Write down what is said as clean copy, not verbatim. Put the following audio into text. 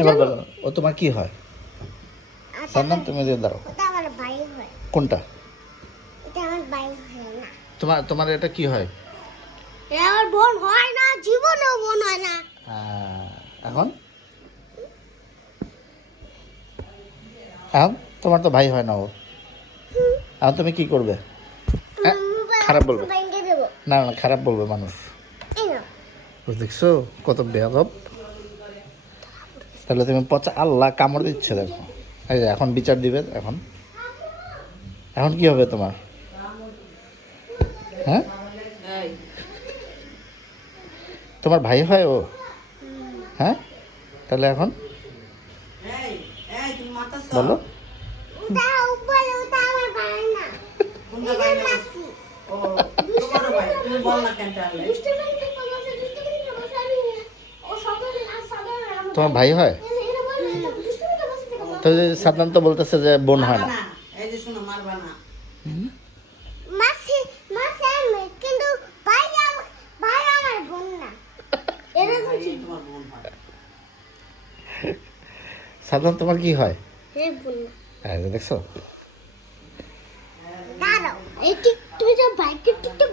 এবার বলো ও তোমার কি হয়? সাদনাম তুমি দিয়ে দাও। ওটা আমার ভাই হয়। কোনটা? এটা আমার ভাই হয় না। তোমার এটা কি হয়? এটা আমার বোন হয় না, জীবনেও বোন হয় না। এখন এখন তোমার তো ভাই হয় না ও। এখন তুমি কি করবে? খারাপ বলবে? ভেঙে দেবো। না না, খারাপ বলবে মানুষ। এই নাও। দেখছো কত বেয়াদব। তাহলে তুমি পচা আল্লাহ কামড় দিচ্ছে দেখো। এই যে এখন বিচার দিবে। এখন এখন কি হবে তোমার? হ্যাঁ, তোমার ভাই হয় ও? হ্যাঁ, তাহলে এখন বলো। ওটা উপরে, ওটা আমার ভাই না। এটা মাসি। দুষ্টুমি করছে, দুষ্টুমি করছে আমি। ও সকালে আর সাধারণ তোমার ভাই হয়? এটা বলে দুষ্টুমি করছে। তো সাদনাম তো বলতেছে যে বোন হয় না। মাসি, মাসি আমি, কিন্তু ভাই আমার বোন না। এরকম ছিল। সাদনাম তোমার কি হয়? হ্যাঁ বোন না। দেখছো? দাঁড়াও, এই তুমি যে বাইকের টিকটক